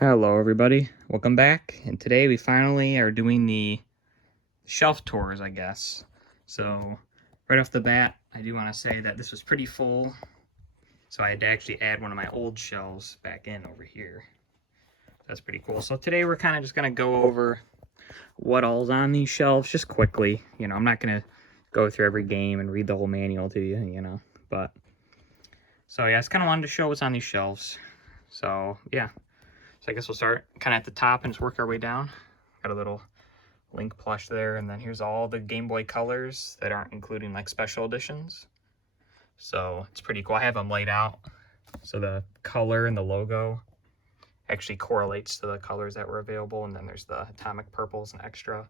Hello everybody, welcome back, and today we finally are doing the shelf tours, I guess. So, right off the bat, I do want to say that this was pretty full, so I had to actually add one of my old shelves back in over here. That's pretty cool. So today we're kind of just going to go over what all's on these shelves, just quickly. I'm not going to go through every game and read the whole manual to you, but... So yeah, I just kind of wanted to show what's on these shelves. So, yeah. So I guess we'll start kind of at the top and just work our way down. Got a little Link plush there, and then here's all the Game Boy Colors that aren't including like special editions. So it's pretty cool. I have them laid out. So the color and the logo actually correlates to the colors that were available, and then there's the Atomic Purples and extra.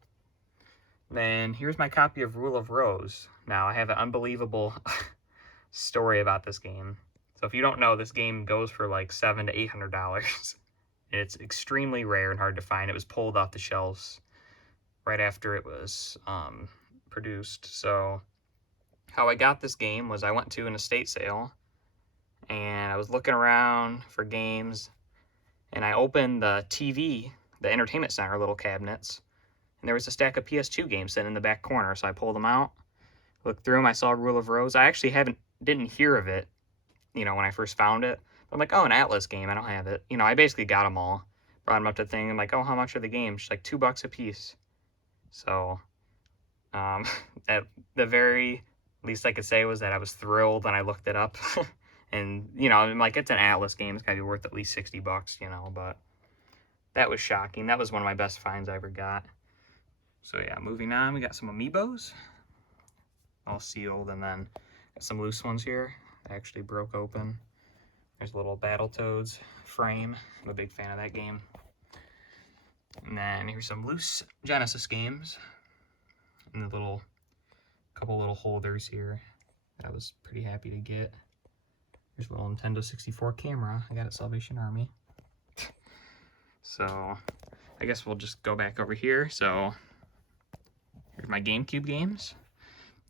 Then here's my copy of Rule of Rose. Now I have an unbelievable story about this game. So if you don't know, this game goes for like $700 to $800. It's extremely rare and hard to find. It was pulled off the shelves right after it was produced. So how I got this game was I went to an estate sale and I was looking around for games, and I opened the TV, the entertainment center little cabinets, and there was a stack of PS2 games sitting in the back corner. So I pulled them out, looked through them. I saw Rule of Rose. I actually didn't hear of it, when I first found it. I'm like, oh, an Atlas game. I don't have it. I basically got them all. Brought them up to the thing. I'm like, oh, how much are the games? She's like, $2 a piece. So, at the very least I could say was that I was thrilled when I looked it up. And, I'm like, it's an Atlas game. It's got to be worth at least $60, but that was shocking. That was one of my best finds I ever got. So, yeah, moving on, we got some Amiibos. All sealed, and then got some loose ones here. I actually broke open. There's a little Battletoads frame. I'm a big fan of that game. And then here's some loose Genesis games. And the couple little holders here that I was pretty happy to get. Here's a little Nintendo 64 camera I got at Salvation Army. So I guess we'll just go back over here. So here's my GameCube games.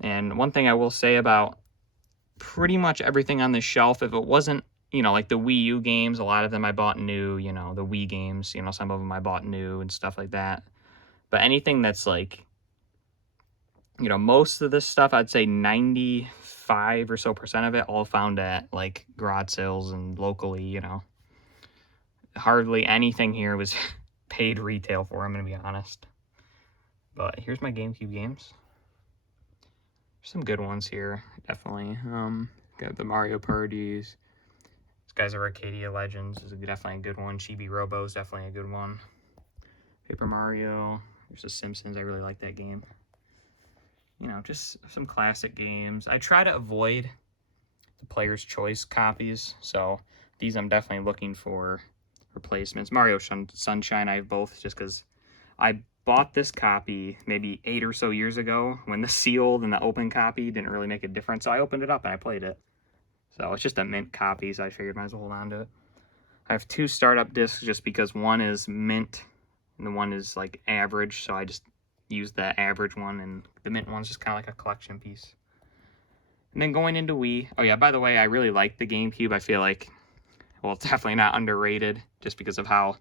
And one thing I will say about pretty much everything on this shelf, if it wasn't, like the Wii U games, a lot of them I bought new, the Wii games, some of them I bought new and stuff like that. But anything that's like, most of this stuff, I'd say 95% or so of it, all found at like garage sales and locally, Hardly anything here was paid retail for, I'm going to be honest. But here's my GameCube games. There's some good ones here, definitely. Got the Mario Parties. This guy's Arcadia Legends is definitely a good one. Chibi Robo is definitely a good one. Paper Mario. There's The Simpsons. I really like that game. Just some classic games. I try to avoid the Player's Choice copies, so these I'm definitely looking for replacements. Mario Sunshine, I have both just because I bought this copy maybe 8 or so years ago when the sealed and the open copy didn't really make a difference. So I opened it up and I played it. So it's just a mint copy, so I figured I might as well hold on to it. I have 2 startup discs just because one is mint and the one is like average, so I just use the average one, and the mint one's just kind of like a collection piece. And then going into Wii, oh yeah, by the way, I really like the GameCube. I feel like, well, it's definitely not underrated just because of how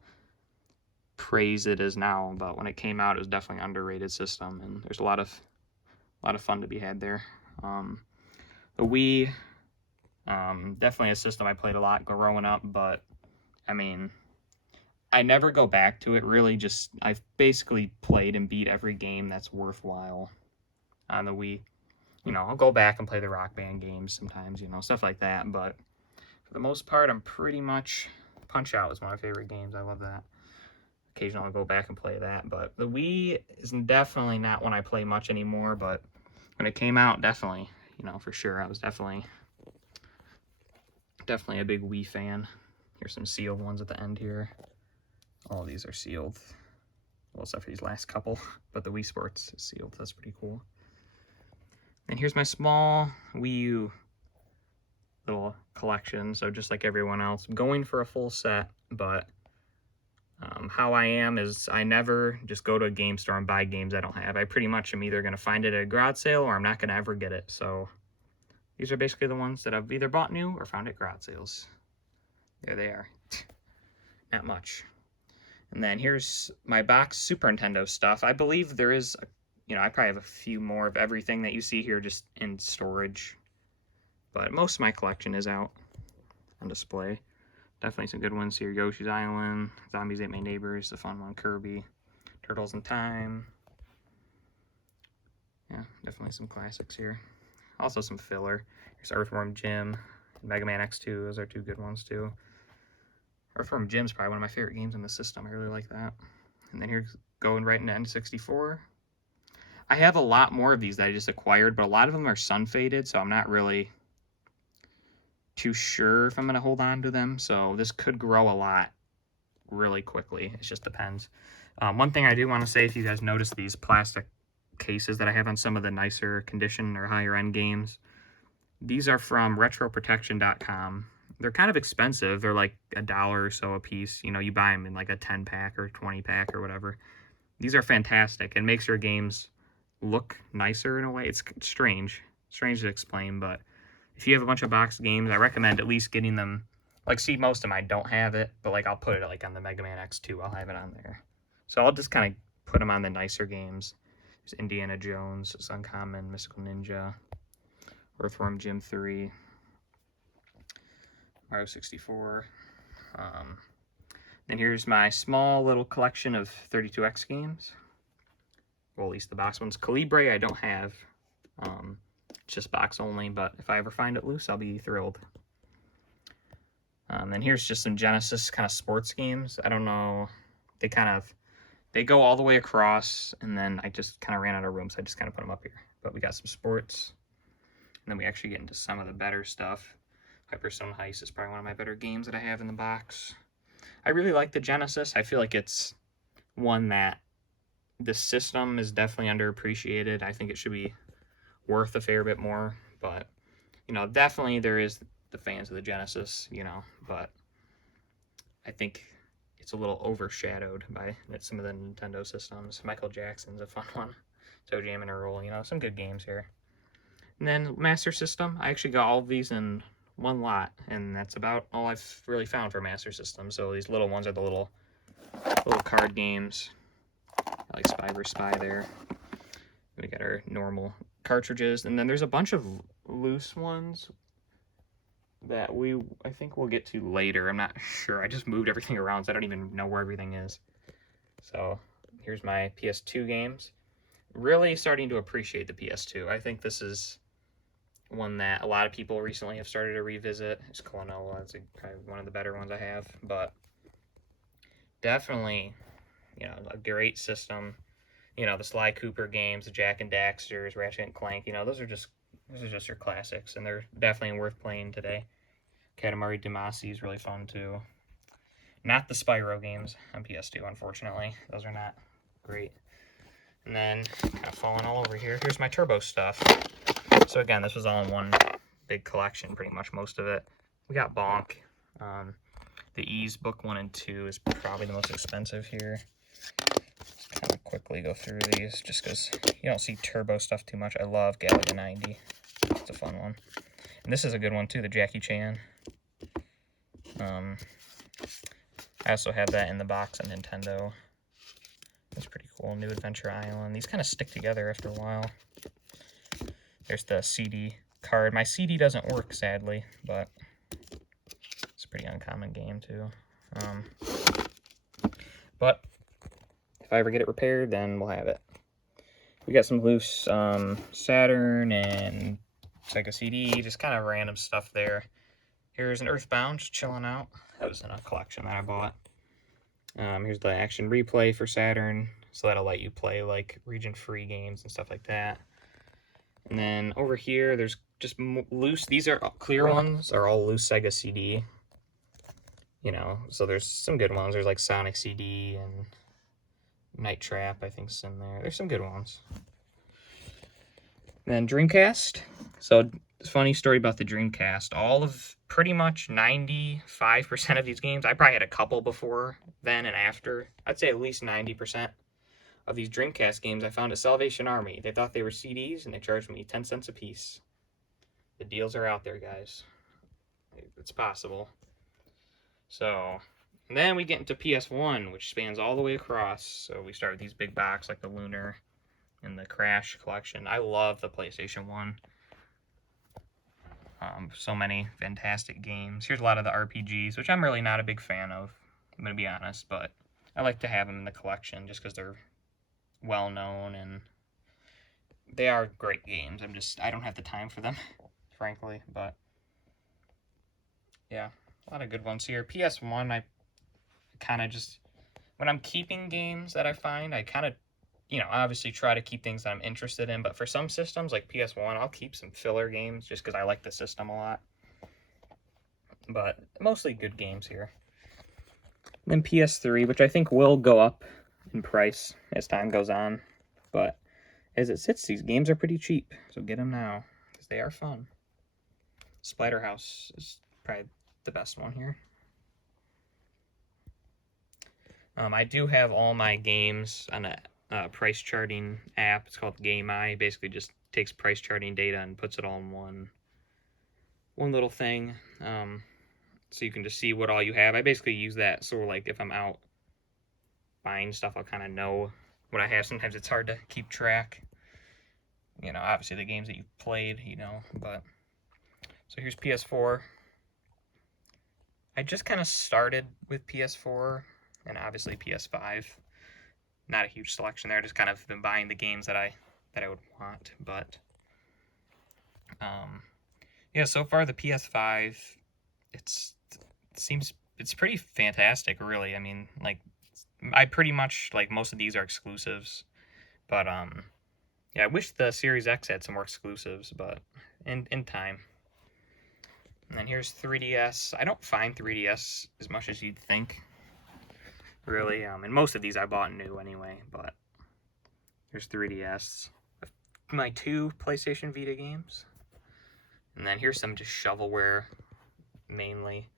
praised it is now, but when it came out, it was definitely an underrated system, and there's a lot of fun to be had there. The Wii, definitely a system I played a lot growing up, but I mean, I never go back to it, really. Just, I've basically played and beat every game that's worthwhile on the Wii. I'll go back and play the Rock Band games sometimes, stuff like that, but for the most part, I'm pretty much... Punch Out is one of my favorite games. I love that. Occasionally I'll go back and play that, but the Wii is definitely not one I play much anymore, but when it came out, definitely, for sure, I was definitely a big Wii fan. Here's some sealed ones at the end here. All of these are sealed. Well, except for these last couple, but the Wii Sports is sealed. That's pretty cool. And here's my small Wii U little collection. So just like everyone else, I'm going for a full set, but how I am is I never just go to a game store and buy games I don't have. I pretty much am either going to find it at a garage sale or I'm not going to ever get it. So these are basically the ones that I've either bought new or found at garage sales. There they are. Not much. And then here's my box Super Nintendo stuff. I believe there is, I probably have a few more of everything that you see here just in storage. But most of my collection is out on display. Definitely some good ones here. Yoshi's Island, Zombies Ate My Neighbors, the fun one, Kirby, Turtles in Time. Yeah, definitely some classics here. Also some filler. Here's Earthworm Jim, Mega Man X2. Those are two good ones too. Earthworm Jim's probably one of my favorite games in the system. I really like that. And then here's going right into N64. I have a lot more of these that I just acquired, but a lot of them are sun faded, so I'm not really too sure if I'm going to hold on to them. So this could grow a lot really quickly. It just depends. One thing I do want to say, if you guys notice these plastic cases that I have on some of the nicer condition or higher end games, these are from retroprotection.com. They're kind of expensive. They're like $1 or so a piece. You buy them in like a 10 pack or 20 pack or whatever. These are fantastic. It makes your games look nicer in a way. It's strange to explain, but if you have a bunch of boxed games, I recommend at least getting them. Like, see, most of mine don't have it, but like I'll put it like on the Mega Man X2. I'll have it on there. So I'll just kind of put them on the nicer games. There's Indiana Jones, it's Uncommon, Mystical Ninja, Earthworm Jim 3, Mario 64. Then here's my small little collection of 32X games. Well, at least the box ones. Calibre I don't have. It's just box only, but if I ever find it loose, I'll be thrilled. Then here's just some Genesis kind of sports games. I don't know. They go all the way across, and then I just kind of ran out of room, so I just kind of put them up here. But we got some sports. And then we actually get into some of the better stuff. Hyperstone Heist is probably one of my better games that I have in the box. I really like the Genesis. I feel like it's one that the system is definitely underappreciated. I think it should be worth a fair bit more. But, definitely there is the fans of the Genesis, but I think it's a little overshadowed by some of the Nintendo systems. Michael Jackson's a fun one. Toe Jam and Earl, some good games here. And then Master System, I actually got all of these in one lot, and that's about all I've really found for Master System. So these little ones are the little card games. I like Spy vs. Spy there. We got our normal cartridges, and then there's a bunch of loose ones that I think we'll get to later. I'm not sure. I just moved everything around, so I don't even know where everything is. So here's my PS2 games. Really starting to appreciate the PS2. I think this is one that a lot of people recently have started to revisit. It's Klonoa. It's probably one of the better ones I have, but definitely, a great system. The Sly Cooper games, the Jak and Daxters, Ratchet and Clank, those are just your classics, and they're definitely worth playing today. Katamari Damacy is really fun too. Not the Spyro games on PS2, unfortunately. Those are not great. And then, kind of falling all over here, here's my Turbo stuff. So again, this was all in one big collection, pretty much most of it. We got Bonk. The Ys book 1 and 2 is probably the most expensive here. Just kind of quickly go through these, just because you don't see Turbo stuff too much. I love Galaga 90. It's a fun one. And this is a good one too, the Jackie Chan. I also have that in the box on Nintendo. That's pretty cool. New Adventure Island. These kind of stick together after a while. There's the CD card. My CD doesn't work, sadly, but it's a pretty uncommon game, too. But if I ever get it repaired, then we'll have it. We got some loose Saturn and Sega CD, just kind of random stuff there. Here's an Earthbound, just chilling out. That was in a collection that I bought. Here's the Action Replay for Saturn, so that'll let you play like region-free games and stuff like that. And then over here, there's just loose. These are clear ones, are all loose Sega CD. So there's some good ones. There's like Sonic CD and Night Trap, I think, is in there. There's some good ones. And then Dreamcast. So, funny story about the Dreamcast. All of pretty much 95% of these games, I probably had a couple before then and after. I'd say at least 90% of these Dreamcast games I found at Salvation Army. They thought they were CDs, and they charged me 10 cents a piece. The deals are out there, guys. It's possible. So, And then we get into PS1, which spans all the way across. So we start with these big box like the Lunar and the Crash collection. I love the PlayStation 1. So many fantastic games. Here's a lot of the RPGs, which I'm really not a big fan of, I'm going to be honest, but I like to have them in the collection just because they're well known and they are great games. I don't have the time for them, frankly, but yeah, a lot of good ones here. PS1, I kind of just, when I'm keeping games that I find, I kind of, obviously try to keep things that I'm interested in, but for some systems like PS1, I'll keep some filler games just because I like the system a lot. But mostly good games here. Then PS3, which I think will go up in price as time goes on, but as it sits, these games are pretty cheap, so get them now because they are fun. Splatterhouse is probably the best one here. I do have all my games on a price charting app. It's called GameEye. Basically just takes price charting data and puts it all in one little thing. So you can just see what all you have. I basically use that so like if I'm out buying stuff, I'll kind of know what I have. Sometimes it's hard to keep track. Obviously the games that you've played, but so here's PS4. I just kind of started with PS4 and obviously PS5. Not a huge selection there. Just kind of been buying the games that I would want, but yeah. So far the PS5, it's pretty fantastic, really. I mean, like I pretty much like most of these are exclusives, but yeah. I wish the Series X had some more exclusives, but in time. And then here's 3DS. I don't find 3DS as much as you'd think, really. And most of these I bought new anyway, but here's 3DS. My 2 PlayStation Vita games. And then here's some just shovelware, mainly.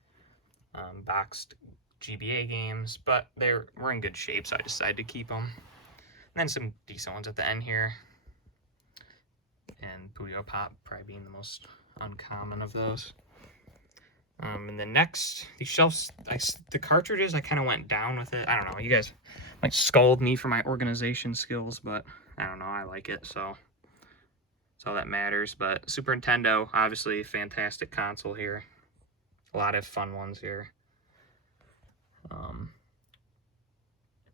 Boxed GBA games, but we're in good shape, so I decided to keep them. And then some decent ones at the end here. And Puyo Pop probably being the most uncommon of those. And then next, these shelves, the cartridges, I kind of went down with it. I don't know, you guys might scold me for my organization skills, but I don't know, I like it, so that's all that matters. But Super Nintendo, obviously, fantastic console here. A lot of fun ones here.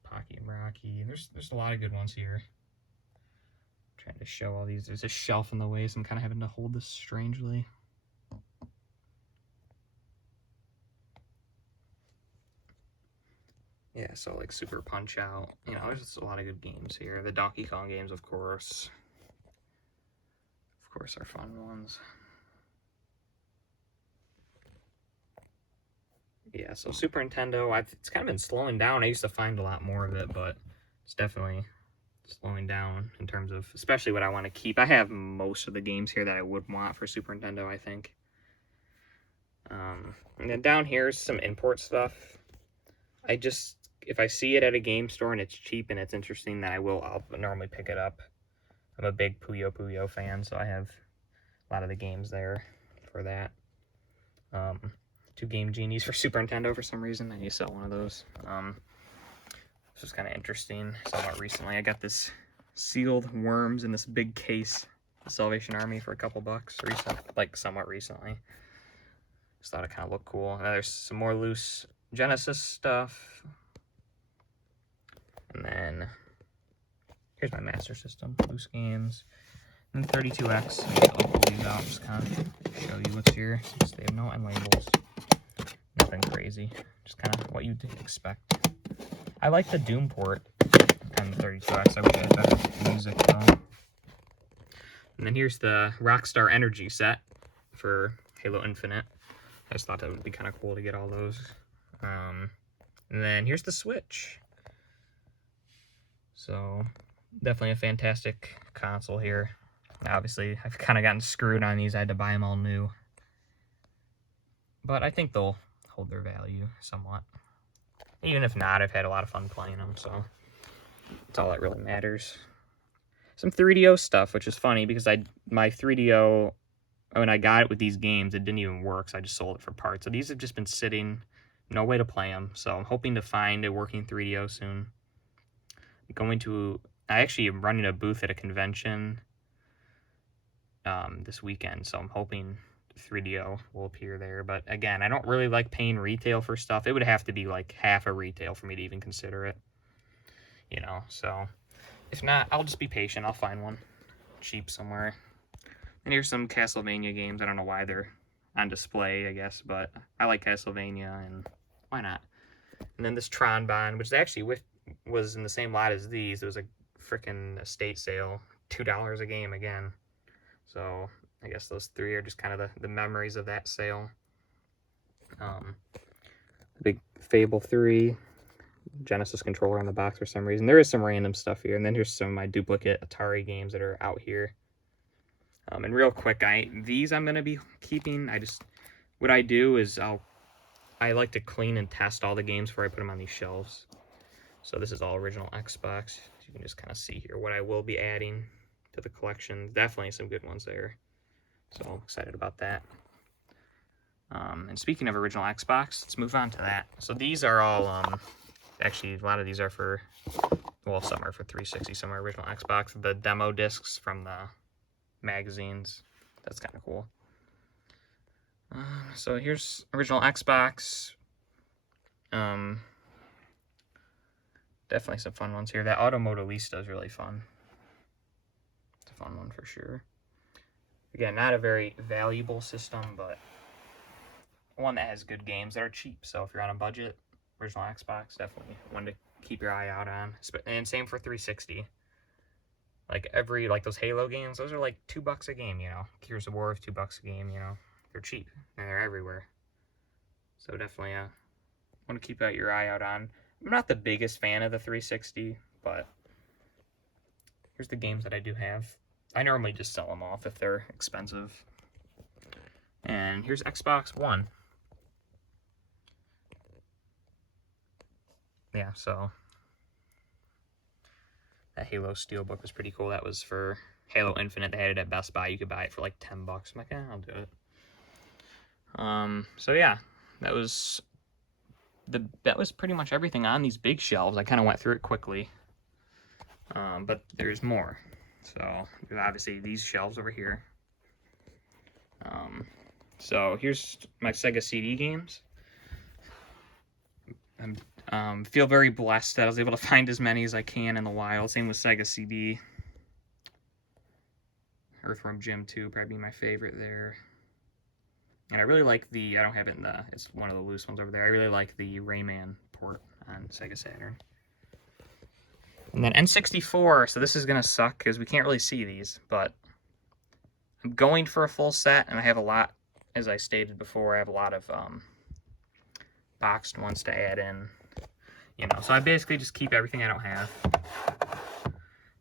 Pocky and Rocky. There's a lot of good ones here. I'm trying to show all these. There's a shelf in the way, so I'm kind of having to hold this strangely. Yeah, so like Super Punch Out. There's just a lot of good games here. The Donkey Kong games, of course. Of course, are fun ones. Yeah, so Super Nintendo, it's kind of been slowing down. I used to find a lot more of it, but it's definitely slowing down in terms of, especially what I want to keep. I have most of the games here that I would want for Super Nintendo, I think. And then down here is some import stuff. If I see it at a game store and it's cheap and it's interesting, then I'll normally pick it up. I'm a big Puyo Puyo fan, so I have a lot of the games there for that. 2 Game Genies for Super Nintendo for some reason. I need to sell one of those. This was kind of interesting. Somewhat recently, I got this sealed Worms in this big case of Salvation Army for a couple bucks. Somewhat recently. Just thought it kind of looked cool. And there's some more loose Genesis stuff. And then here's my Master System, loose games. And 32X. I'll pull these out, just kind of show you what's here, since they have no end labels. Nothing crazy, just kind of what you'd expect. I like the Doom port on the 32X. I wish I had better music though. And then here's the Rockstar Energy set for Halo Infinite. I just thought that would be kind of cool to get all those. And then here's the Switch. So definitely a fantastic console here. Obviously, I've kind of gotten screwed on these. I had to buy them all new. But I think they'll hold their value somewhat. Even if not, I've had a lot of fun playing them, so that's all that really matters. Some 3DO stuff, which is funny because my 3DO, when I got it with these games, it didn't even work, so I just sold it for parts. So these have just been sitting no way to play them. So I'm hoping to find a working 3DO soon. I actually am running a booth at a convention this weekend, so I'm hoping 3DO will appear there. But again, I don't really like paying retail for stuff. It would have to be like half a retail for me to even consider it, you know. So if not, I'll just be patient. I'll find one cheap somewhere. And here's some Castlevania games. I don't know why they're on display, I guess, but I like Castlevania, and why not? And then this Tron Bond, which actually was in the same lot as these. It was a freaking estate sale, $2 a game again. So I guess those three are just kind of the memories of that sale. Big Fable 3 Genesis controller on the box for some reason. There is some random stuff here, and then here's some of my duplicate Atari games that are out here. And real quick, these I'm gonna be keeping. What I do is I like to clean and test all the games before I put them on these shelves. So this is all original Xbox. You can just kind of see here what I will be adding to the collection. Definitely some good ones there. So I'm excited about that. And speaking of original Xbox, let's move on to that. So these are all, actually a lot of these are for, well, some are for 360, some are original Xbox. The demo discs from the magazines. That's kind of cool. So here's original Xbox. Definitely some fun ones here. That Automodelista is really fun. It's a fun one for sure. Again, not a very valuable system, but one that has good games that are cheap. So if you're on a budget, original Xbox, definitely one to keep your eye out on. And same for 360. Like those Halo games, those are like $2 a game, you know. Gears of War is $2 a game, you know. They're cheap and they're everywhere. So definitely want to keep your eye out on. I'm not the biggest fan of the 360, but here's the games that I do have. I normally just sell them off if they're expensive. And here's Xbox One. Yeah, so that Halo Steelbook was pretty cool. That was for Halo Infinite. They had it at Best Buy. You could buy it for like $10. I'm like, I'll do it. So yeah, that was pretty much everything on these big shelves. I kind of went through it quickly, but there's more. So there's obviously these shelves over here. So here's my Sega CD games. I feel very blessed that I was able to find as many as I can in the wild. Same with Sega CD. Earthworm Jim 2 probably my favorite there. And I really like I don't have it it's one of the loose ones over there. I really like the Rayman port on Sega Saturn. And then N64, so this is going to suck because we can't really see these, but I'm going for a full set, and I have a lot, as I stated before, I have a lot of boxed ones to add in, you know. So I basically just keep everything I don't have.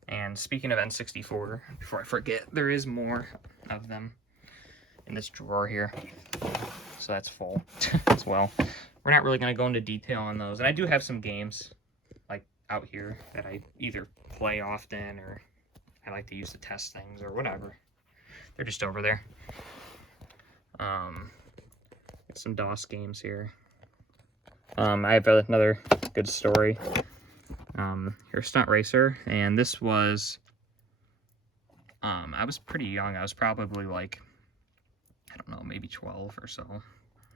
And speaking of N64, before I forget, there is more of them in this drawer here, so that's full as well. We're not really going to go into detail on those, and I do have some games like out here that I either play often or I like to use to test things or whatever. They're just over there. Some DOS games here. I have another good story. Here's Stunt Racer, and this was I was pretty young. I was probably like, I don't know, maybe 12 or so.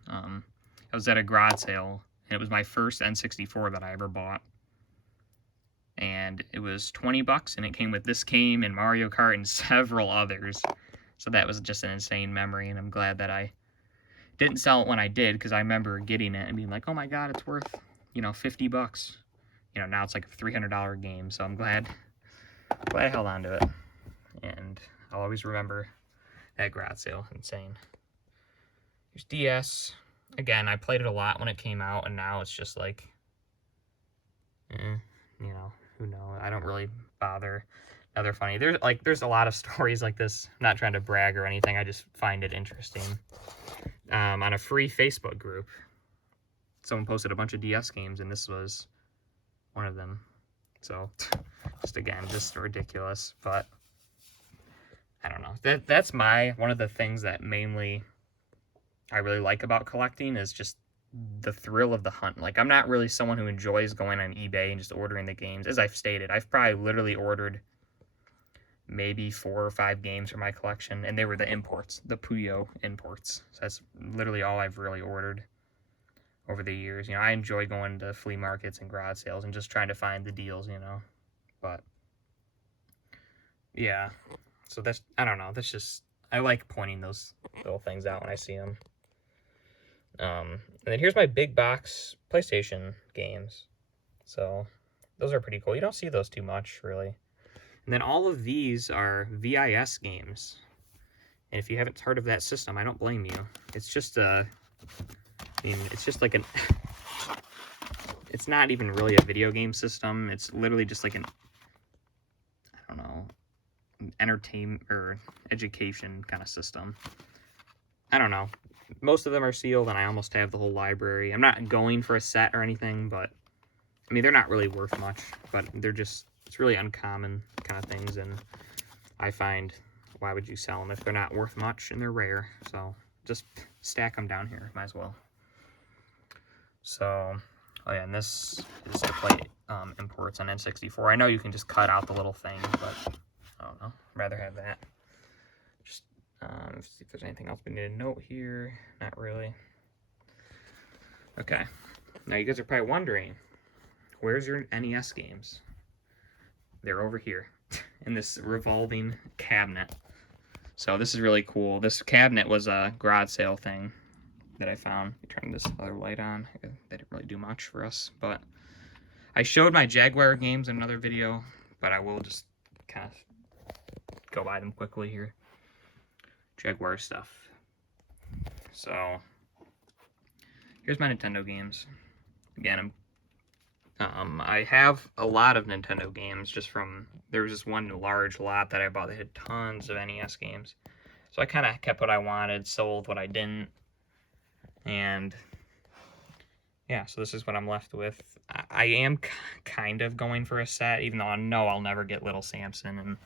I was at a garage sale, and it was my first N64 that I ever bought. And it was $20, and it came with this game and Mario Kart and several others. So that was just an insane memory, and I'm glad that I didn't sell it when I did, because I remember getting it and being like, oh my god, it's worth, you know, $50. You know, now it's like a $300 game, so I'm glad I held on to it. And I'll always remember that garage sale. Insane. Here's DS. Again, I played it a lot when it came out, and now it's just like, you know, who knows? I don't really bother. Now they're funny. There's a lot of stories like this. I'm not trying to brag or anything. I just find it interesting. On a free Facebook group, someone posted a bunch of DS games, and this was one of them. So, just ridiculous. But I don't know. That's one of the things that mainly I really like about collecting is just the thrill of the hunt. Like, I'm not really someone who enjoys going on eBay and just ordering the games. As I've stated, I've probably literally ordered maybe 4 or 5 games for my collection, and they were the imports, the Puyo imports. So that's literally all I've really ordered over the years. You know, I enjoy going to flea markets and garage sales and just trying to find the deals, you know. But yeah, so that's, I don't know, that's just, I like pointing those little things out when I see them. And then here's my big box PlayStation games. So those are pretty cool. You don't see those too much, really. And then all of these are VIS games. And if you haven't heard of that system, I don't blame you. It's just a, I mean, it's just like an, it's not even really a video game system. It's literally just like an, I don't know, entertainment or education kind of system. I don't know. Most of them are sealed, and I almost have the whole library. I'm not going for a set or anything, but I mean, they're not really worth much, but they're just, it's really uncommon kind of things, and I find, why would you sell them if they're not worth much and they're rare? So just stack them down here, might as well. So, oh yeah, and this is to play imports on N64. I know you can just cut out the little thing, but I don't know, I'd rather have that. Just see if there's anything else we need to note here. Not really. Okay, now you guys are probably wondering, where's your NES games? They're over here in this revolving cabinet. So this is really cool. This cabinet was a garage sale thing that I found. Turn this other light on. They didn't really do much for us, but I showed my Jaguar games in another video, but I will just kind of go by them quickly here. Jaguar stuff. So here's my Nintendo games. Again, I have a lot of Nintendo games just from, there was this one large lot that I bought that had tons of NES games. So I kind of kept what I wanted, sold what I didn't, and yeah, so this is what I'm left with. I am kind of going for a set, even though I know I'll never get Little Samson and,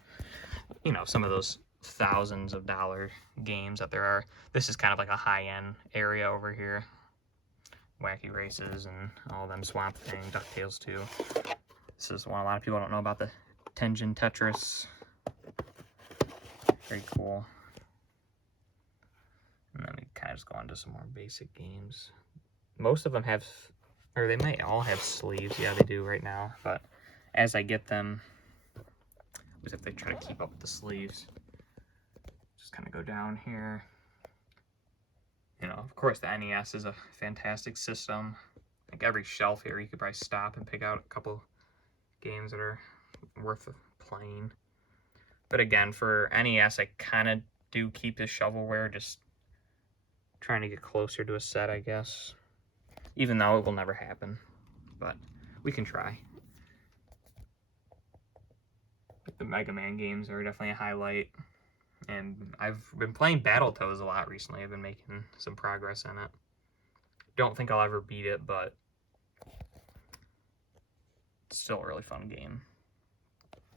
you know, some of those thousands of dollar games that there are. This is kind of like a high-end area over here. Wacky Races and all them, Swamp Thing, DuckTales 2. This is one a lot of people don't know about, the Tengen Tetris. Very cool. And then we kind of just go on to some more basic games. Most of them have, or they might all have sleeves. Yeah, they do right now. But as I get them, as if they try to keep up with the sleeves, just kind of go down here. You know, of course, the NES is a fantastic system. Like every shelf here, you could probably stop and pick out a couple games that are worth playing. But again, for NES, I kind of do keep the shovelware, just trying to get closer to a set, I guess. Even though it will never happen, but we can try. The Mega Man games are definitely a highlight. And I've been playing Battletoads a lot recently. I've been making some progress in it. Don't think I'll ever beat it, but it's still a really fun game.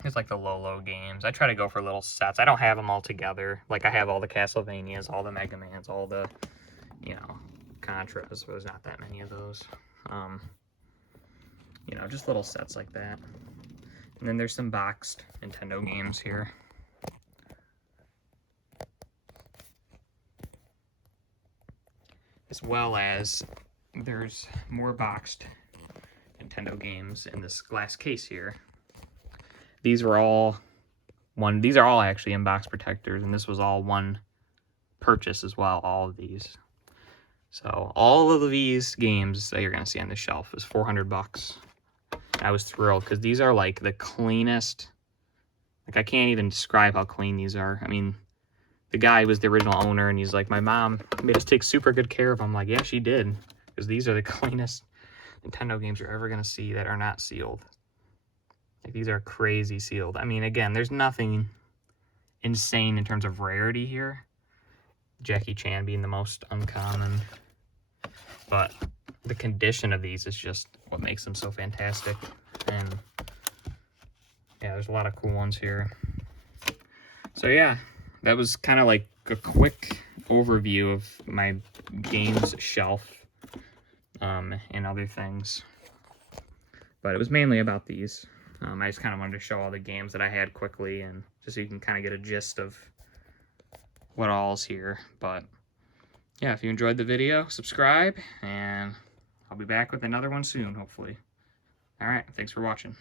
It's like the low games. I try to go for little sets. I don't have them all together. Like, I have all the Castlevanias, all the Mega Mans, all the, you know, Contras. There's not that many of those. You know, just little sets like that. And then there's some boxed Nintendo games here. As well as there's more boxed Nintendo games in this glass case here. These were all one, these are all actually in-box protectors, and this was all one purchase as well, all of these. So all of these games that you're gonna see on the shelf is $400. I was thrilled because these are like the cleanest. Like, I can't even describe how clean these are. I mean, the guy was the original owner, and he's like, my mom made us take super good care of them. I'm like, yeah, she did, because these are the cleanest Nintendo games you're ever gonna see that are not sealed. Like, these are crazy sealed. I mean, again, there's nothing insane in terms of rarity here. Jackie Chan being the most uncommon, but the condition of these is just what makes them so fantastic. And yeah, there's a lot of cool ones here. So yeah, that was kind of like a quick overview of my games shelf. and other things. But it was mainly about these. I just kind of wanted to show all the games that I had quickly, and just so you can kind of get a gist of what all's here. But yeah, if you enjoyed the video, subscribe, and I'll be back with another one soon, hopefully. All right, thanks for watching.